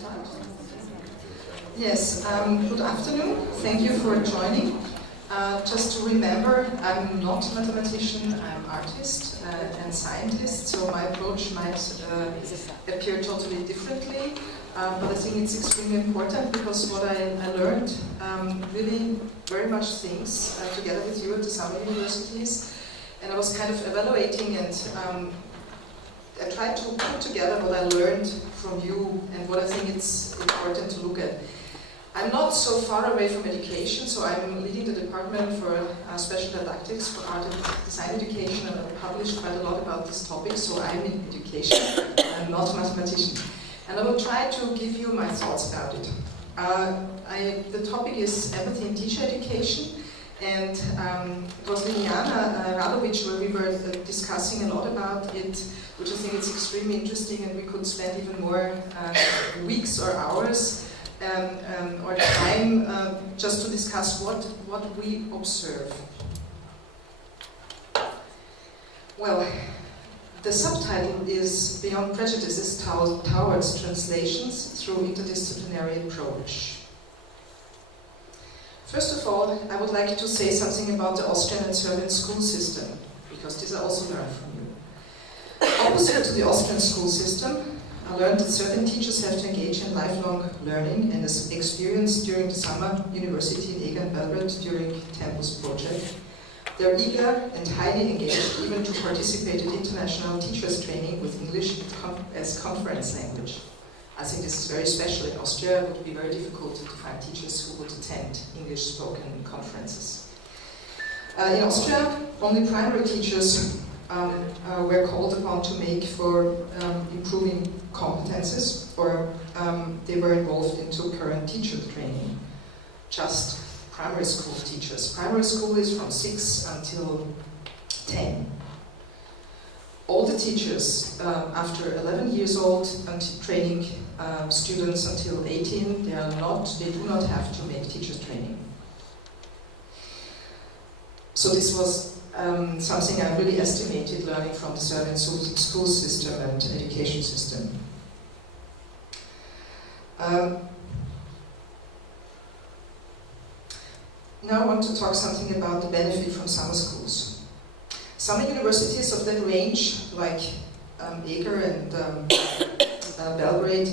start? Yes, good afternoon. Thank you for joining. Just to remember, I'm not a mathematician, I'm an artist and scientist, so my approach might appear totally differently, but I think it's extremely important because what I learned really very much things together with you at the summer universities, and I was kind of evaluating and I tried to put together what I learned from you and what I think it's important to look at. I'm not so far away from education, so I'm leading the department for special didactics for art and design education, and I've published quite a lot about this topic, so I'm in education, I'm not a mathematician. And I will try to give you my thoughts about it. The topic is empathy in teacher education, and it was Liliana Radovic where we were discussing a lot about it, which I think is extremely interesting, and we could spend even more weeks or hours or time just to discuss what we observe. Well, the subtitle is Beyond Prejudices Towards Translations Through Interdisciplinary Approach. First of all, I would like to say something about the Austrian and Serbian school system, because these I also learned from you. Opposite to the Austrian school system, I learned that certain teachers have to engage in lifelong learning, and as experienced during the summer university in Ega and Belgrade during Temple's project. They're eager and highly engaged even to participate in international teachers training with English as conference language. I think this is very special in Austria. It would be very difficult to find teachers who would attend English-spoken conferences. In Austria, only primary teachers were called upon to make for improving competences, or they were involved into current teacher training. Just primary school teachers. Primary school is from 6 until 10. All the teachers after 11 years old and training students until 18, they do not have to make teachers training. So this was something I really estimated learning from the Serbian school system and education system. Now I want to talk something about the benefit from summer schools. Summer universities of that range, like Eger and Belgrade,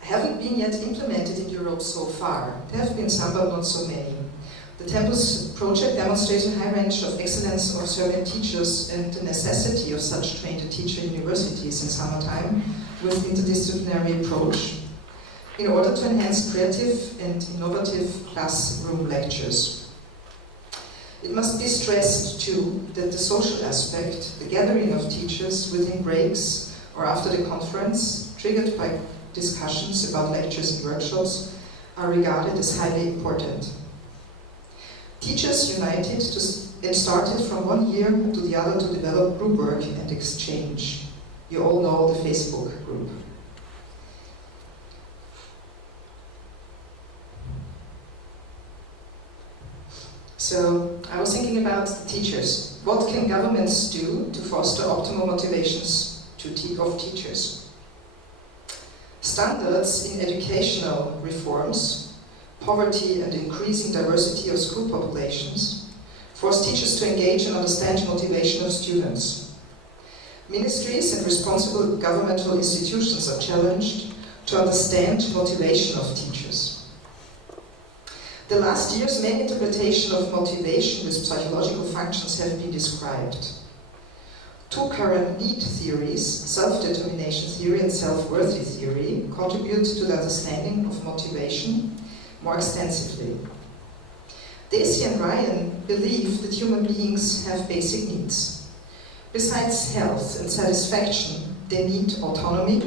haven't been yet implemented in Europe so far. There have been some, but not so many. The Temples project demonstrates a high range of excellence of Serbian teachers and the necessity of such trained teacher universities in summertime with interdisciplinary approach in order to enhance creative and innovative classroom lectures. It must be stressed too that the social aspect, the gathering of teachers within breaks or after the conference, triggered by discussions about lectures and workshops, are regarded as highly important. Teachers united and started from one year to the other to develop group work and exchange. You all know the Facebook group. So I was thinking about the teachers. What can governments do to foster optimal motivations of teachers? Standards in educational reforms, poverty and increasing diversity of school populations force teachers to engage and understand the motivation of students. Ministries and responsible governmental institutions are challenged to understand the motivation of teachers. The last year's main interpretation of motivation with psychological functions have been described. Two current need theories, self-determination theory and self-worthy theory, contribute to the understanding of motivation more extensively. Dacey and Ryan believe that human beings have basic needs. Besides health and satisfaction, they need autonomy,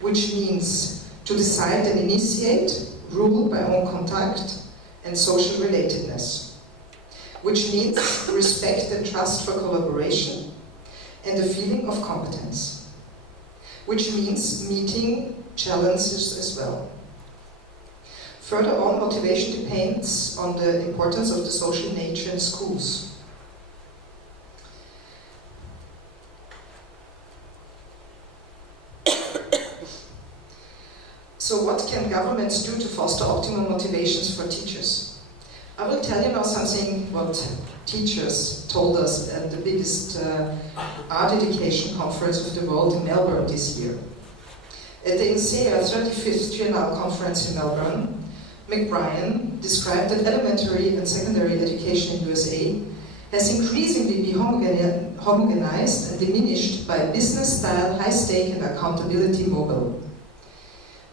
which means to decide and initiate, rule by own conduct, and social relatedness, which means respect and trust for collaboration, and a feeling of competence, which means meeting challenges as well. Further on, motivation depends on the importance of the social nature in schools. So what can governments do to foster optimal motivations for teachers? I will tell you now something what teachers told us at the biggest art education conference of the world in Melbourne this year. At the INSEAD 35th Triennial Conference in Melbourne, McBrien described that elementary and secondary education in USA has increasingly been homogenized and diminished by business-style, high-stake and accountability model.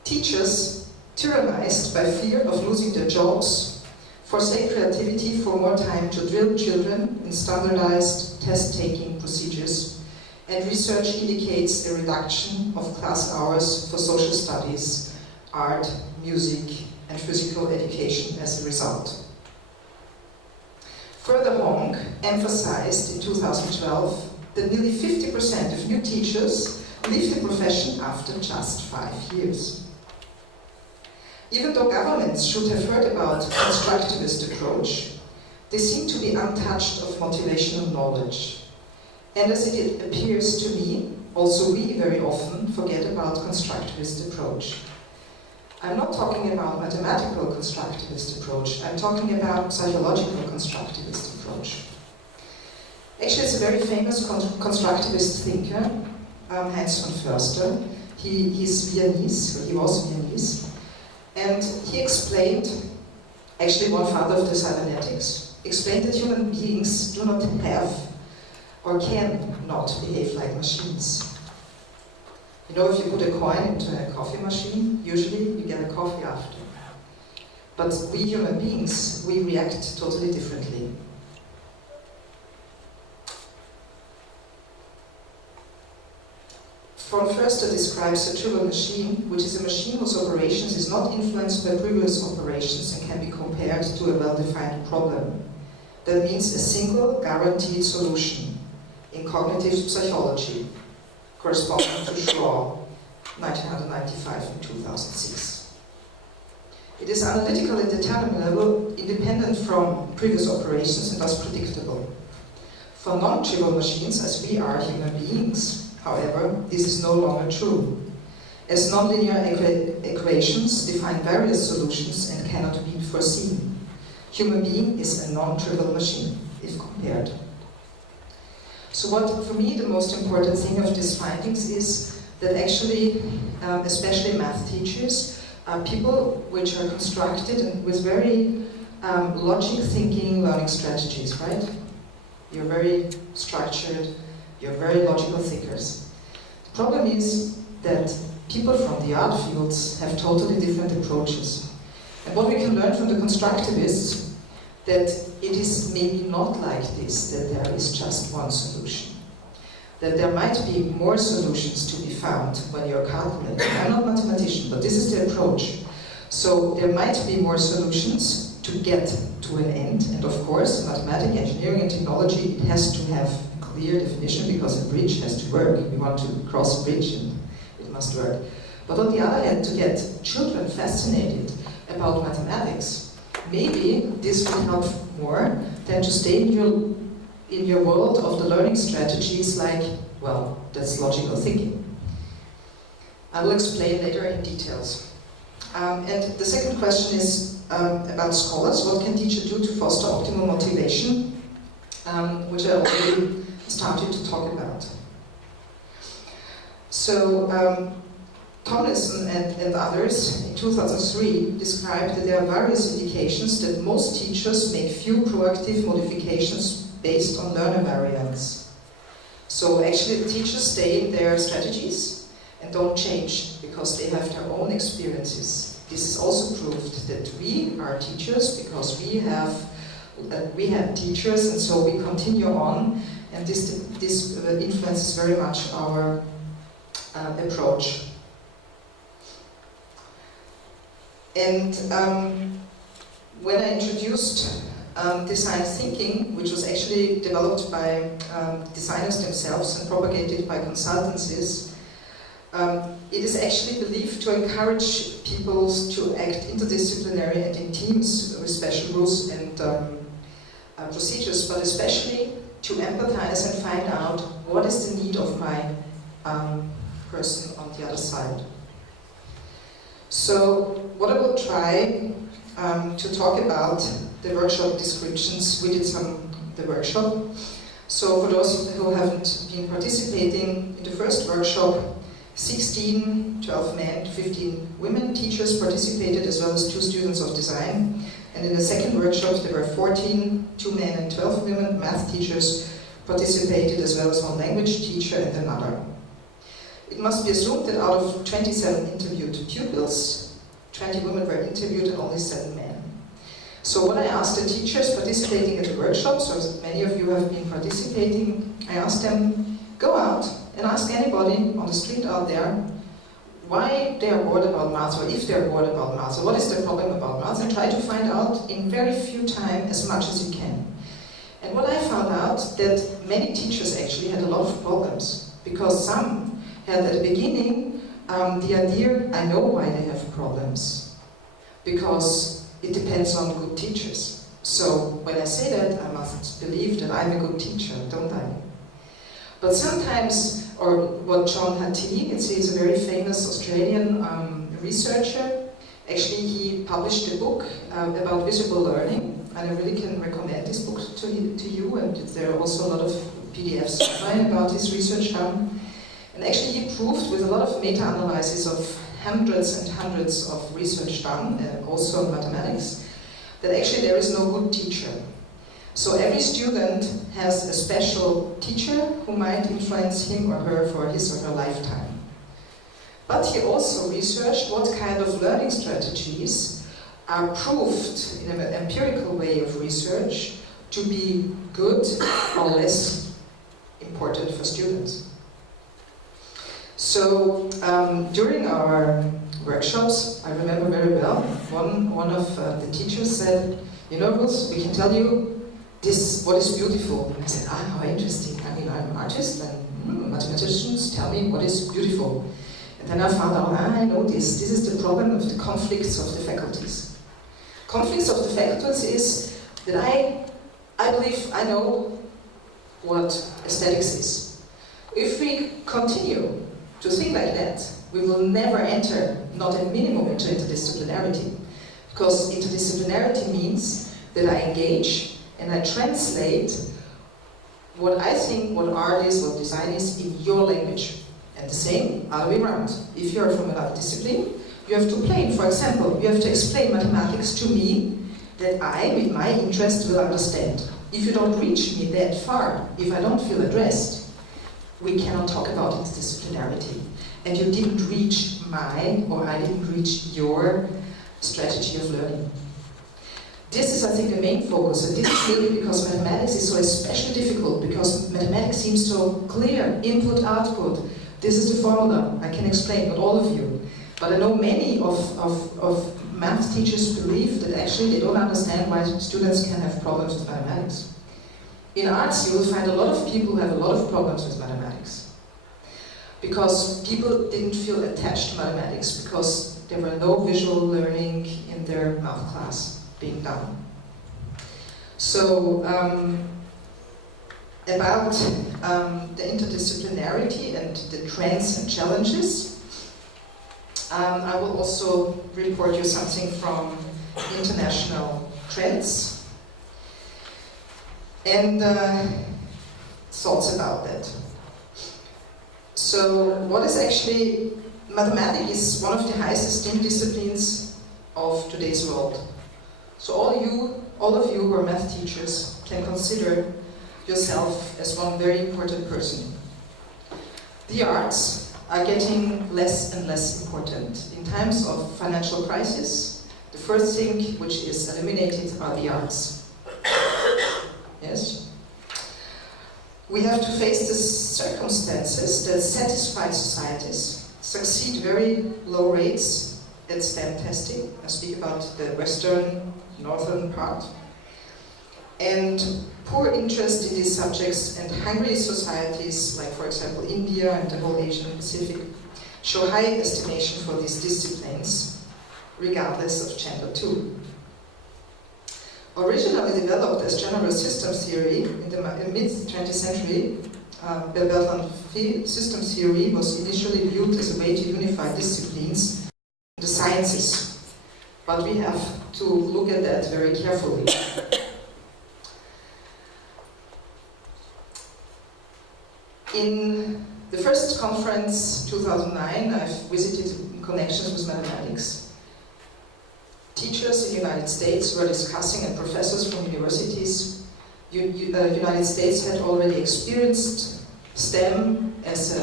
Teachers, tyrannized by fear of losing their jobs, forsake creativity for more time to drill children in standardized test-taking procedures, and research indicates a reduction of class hours for social studies, art, music, and physical education as a result. Further, Hong emphasized in 2012 that nearly 50% of new teachers leave the profession after just 5 years. Even though governments should have heard about constructivist approach, they seem to be untouched of motivational knowledge. And as it appears to me, also we very often forget about constructivist approach. I'm not talking about mathematical constructivist approach, I'm talking about psychological constructivist approach. Actually, it's a very famous constructivist thinker, Heinz von Förster. He's Viennese, or he was Viennese, and he explained, actually one father of the cybernetics, explained that human beings do not have or can not behave like machines. You know, if you put a coin into a coffee machine, usually you get a coffee after. But we human beings, we react totally differently. Von Förster describes a trivial machine, which is a machine whose operations is not influenced by previous operations and can be compared to a well-defined problem. That means a single, guaranteed solution in cognitive psychology, corresponding to Schraw, 1995 and 2006. It is analytical and determinable, independent from previous operations and thus predictable. For non-trivial machines, as we are human beings, however, this is no longer true, as nonlinear equations define various solutions and cannot be foreseen. Human being is a non-trivial machine, if compared. So what, for me, the most important thing of these findings is that actually, especially math teachers, are people which are constructed and with very logic thinking learning strategies, right? You're very structured, you're very logical thinkers. The problem is that people from the art fields have totally different approaches. And what we can learn from the constructivists, that it is maybe not like this, that there is just one solution. That there might be more solutions to be found when you're calculating. I'm not a mathematician, but this is the approach. So there might be more solutions to get to an end, and of course, mathematics, engineering, and technology, it has to have a clear definition because a bridge has to work. We want to cross a bridge and it must work. But on the other hand, to get children fascinated about mathematics, maybe this would help more than to stay in your world of the learning strategies like, well, that's logical thinking. I will explain later in details. And the second question is about scholars. What can teachers do to foster optimal motivation? Which I already started to talk about. So, Tomlinson and others in 2003 described that there are various indications that most teachers make few proactive modifications based on learner variance. So actually the teachers stay in their strategies and don't change because they have their own experiences. This is also proved that we are teachers because we have teachers, and so we continue on, and this influences very much our approach. And when I introduced design thinking, which was actually developed by designers themselves and propagated by consultancies, it is actually believed to encourage people to act interdisciplinary and in teams with special rules and procedures, but especially to empathize and find out what is the need of my person on the other side. So what I will try to talk about the workshop descriptions. We did the workshop. So for those who haven't been participating in the first workshop, 12 men, 15 women teachers participated, as well as 2 students of design. And in the second workshop, there were 14, 2 men and 12 women math teachers participated, as well as 1 language teacher and another. It must be assumed that out of 27 interviewed pupils, 20 women were interviewed and only 7 men. So what I asked the teachers participating at the workshop, so many of you have been participating, I asked them, go out and ask anybody on the street out there why they are bored about maths, or if they are bored about maths, or what is their problem about maths, and try to find out in very few time as much as you can. And what I found out, that many teachers actually had a lot of problems, because some had at the beginning the idea, I know why they have problems, because it depends on good teachers. So when I say that, I must believe that I'm a good teacher, don't I? But sometimes, or what John Hattini, he's a very famous Australian researcher. Actually, he published a book about visible learning, and I really can recommend this book to you, and there are also a lot of PDFs online about his research done. And actually he proved with a lot of meta-analysis of hundreds and hundreds of research done, also in mathematics, that actually there is no good teacher. So every student has a special teacher who might influence him or her for his or her lifetime. But he also researched what kind of learning strategies are proved in an empirical way of research to be good or less important for students. So during our workshops, I remember very well, one of the teachers said, you know, Ruth, we can tell you what is beautiful. And I said, how interesting. I mean, I'm an artist, and mathematicians tell me what is beautiful. And then I found out, I know this. This is the problem of the conflicts of the faculties. Conflicts of the faculties is that I believe I know what aesthetics is. If we continue to think like that, we will never enter, not a minimum, into interdisciplinarity. Because interdisciplinarity means that I engage and I translate what I think, what art is, what design is, in your language. And the same, other way around. If you're from another discipline, you have to play. For example, you have to explain mathematics to me that I, with my interest, will understand. If you don't reach me that far, if I don't feel addressed, we cannot talk about interdisciplinarity. And you didn't reach mine, or I didn't reach your strategy of learning. This is, I think, the main focus, and this is really because mathematics is so especially difficult, because mathematics seems so clear, input, output. This is the formula, I can explain, not all of you. But I know many of math teachers believe that actually they don't understand why students can have problems with mathematics. In arts, you will find a lot of people who have a lot of problems with mathematics. Because people didn't feel attached to mathematics, because there were no visual learning in their math class being done. So, about the interdisciplinarity and the trends and challenges, I will also report you something from international trends and thoughts about that. So, what is actually, mathematics is one of the highest esteemed disciplines of today's world. So all of you who are math teachers can consider yourself as one very important person. The arts are getting less and less important. In times of financial crisis, the first thing which is eliminated are the arts. Yes? We have to face the circumstances that satisfied societies succeed very low rates at STEM testing. I speak about the western, northern part. And poor interest in these subjects and hungry societies, like for example India and the whole Asian Pacific, show high estimation for these disciplines, regardless of gender too. Originally developed as general systems theory in the mid-20th century, Bertrand systems theory was initially viewed as a way to unify disciplines in the science sciences. But we have to look at that very carefully. In the first conference, 2009, I've visited in connections with mathematics. Teachers in the United States were discussing, and professors from universities. United States had already experienced STEM as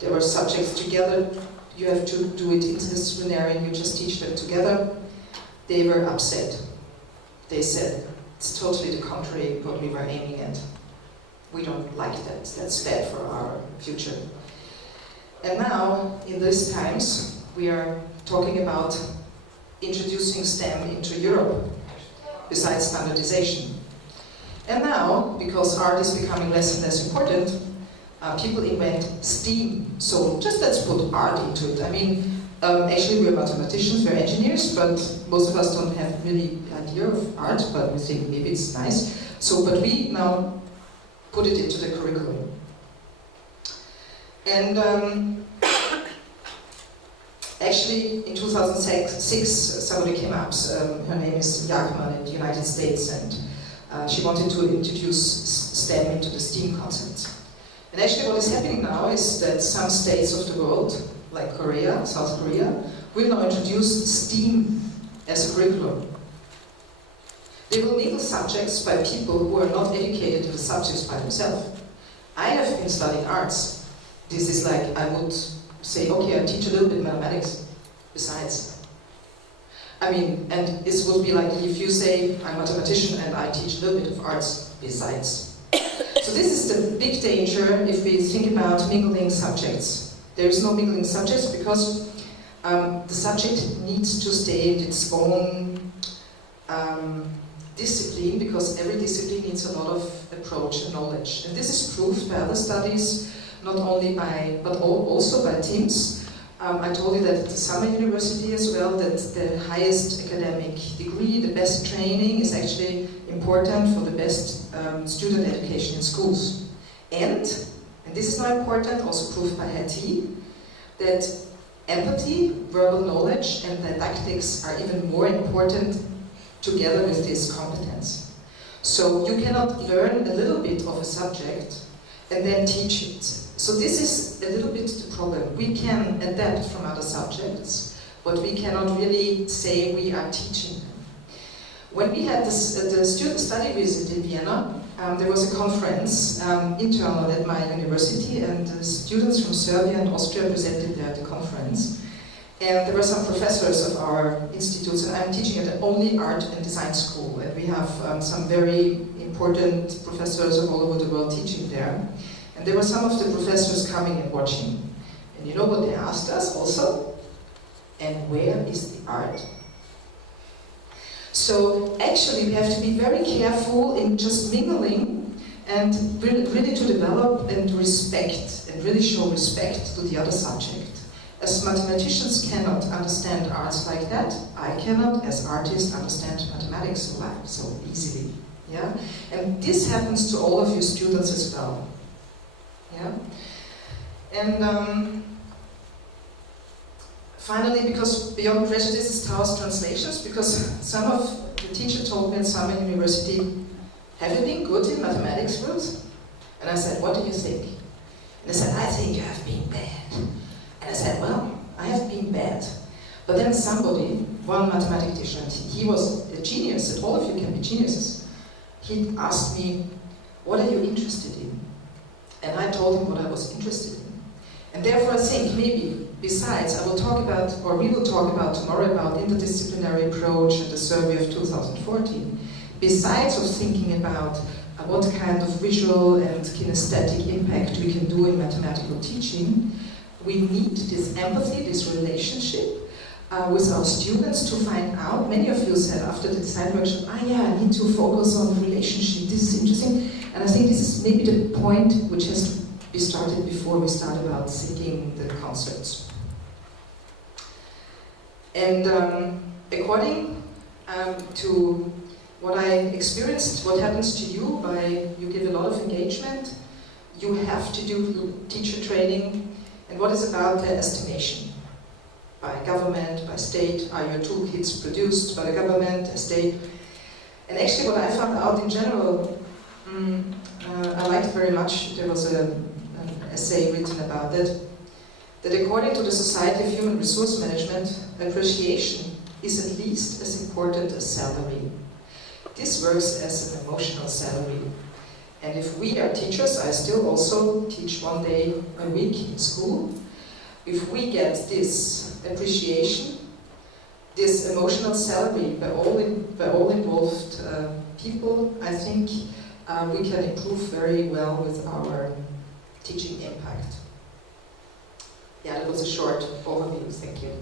there were subjects together. You have to do it interdisciplinary, and you just teach them together. They were upset. They said, it's totally the contrary of what we were aiming at. We don't like that. That's bad for our future. And now, in these times, we are talking about introducing STEM into Europe, besides standardization. And now, because art is becoming less and less important, people invent STEAM. So just let's put art into it. I mean, actually we're mathematicians, we're engineers, but most of us don't have really idea of art, but we think maybe it's nice. So, but we now put it into the curriculum. And actually, in 2006, somebody came up, her name is Jachmann in the United States, and she wanted to introduce STEM into the STEAM concept. And actually what is happening now is that some states of the world, like Korea, South Korea, will now introduce STEAM as a curriculum. They will mingle subjects by people who are not educated in the subjects by themselves. I have been studying arts. This is like, I would say, okay, I teach a little bit mathematics, besides. I mean, and this would be like if you say, I'm a mathematician and I teach a little bit of arts, besides. So this is the big danger if we think about mingling subjects. There is no mingling subjects because the subject needs to stay in its own discipline, because every discipline needs a lot of approach and knowledge. And this is proved by other studies, not only by, but also by teams. I told you that at the summer university as well, that the highest academic degree, the best training is actually important for the best student education in schools. And this is now important, also proved by HET, that empathy, verbal knowledge, and didactics are even more important together with this competence. So you cannot learn a little bit of a subject and then teach it. So this is a little bit the problem. We can adapt from other subjects, but we cannot really say we are teaching them. When we had the student study visit in Vienna, there was a conference internal at my university, and the students from Serbia and Austria presented there at the conference. And there were some professors of our institutes, and I'm teaching at the only art and design school, and we have some very important professors of all over the world teaching there. And there were some of the professors coming and watching. And you know what they asked us also? And where is the art? So actually we have to be very careful in just mingling and really to develop and respect, and really show respect to the other subject. As mathematicians cannot understand arts like that, I cannot, as artists, understand mathematics so easily. Yeah? And this happens to all of you students as well. Yeah? And finally, because Beyond Prejudice is Taoist translations, because some of the teacher told me at summer university, have you been good in mathematics, Ruth? And I said, what do you think? And they said, I think you have been bad. And I said, well, I have been bad. But then somebody, one mathematician, he was a genius, and all of you can be geniuses. He asked me, what are you interested in? And I told him what I was interested in. And therefore I think maybe, besides, I will talk about, or we will talk about tomorrow about interdisciplinary approach and the survey of 2014. Besides of thinking about what kind of visual and kinesthetic impact we can do in mathematical teaching, we need this empathy, this relationship with our students to find out. Many of you said after the design workshop, I need to focus on the relationship, this is interesting. And I think this is maybe the point which has to be started before we start about thinking the concepts. And according to what I experienced, what happens to you you give a lot of engagement, you have to do teacher training, and what is about the estimation. by government, by state? Are your toolkits produced by the government, the state? And actually what I found out in general, I liked very much, there was an essay written about that according to the Society of Human Resource Management, appreciation is at least as important as salary. This works as an emotional salary. And if we are teachers, I still also teach 1 day a week in school, if we get this appreciation, this emotional salary by all involved people, I think we can improve very well with our teaching impact. Yeah, that was a short overview. Thank you.